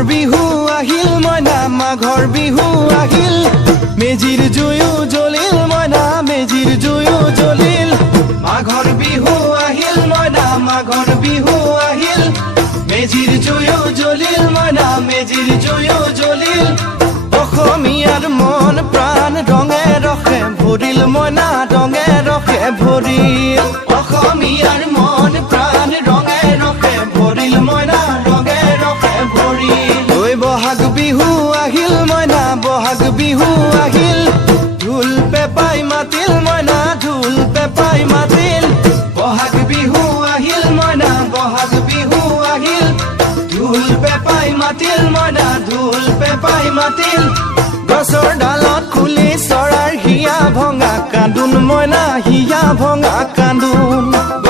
বিহু আহিল মইনা মাঘৰ বিহু আহিল মেজিৰ জুয়ো জ্বলিল মইনা মেজিৰ জুয়ো জ্বলিল মাঘৰ বিহু আহিল মইনা মাঘৰ বিহু আহিল মেজিৰ জুয়ো জ্বলিল মইনা মেজিৰ জুয়ো জ্বলিল অসমীয়াৰ মন প্ৰাণ ৰঙে ৰখে ভৰিল মইনা ৰঙে ৰখে ভৰিল অসমীয়াৰ মন প্ৰাণ ৰঙে ৰখে ভৰিল মইনা ৰঙে ৰখে ভৰিল ঐ বহাগ বিহু আহিল মইনা বহাগ বিহু আহিল ঢোল পেপাই মাতিল মইনা ঢোল পেপাই মাতিল বহাগ বিহু আহিল মইনা বহাগ বিহু আহিল ঢোল পেপাই মাতিল মইনা ঢোল পেপাই মাতিল গছৰ ডালত খুলি চৰাৰ হিয়া ভঙা কান্দোন মইনা হিয়া ভঙা কান্দোন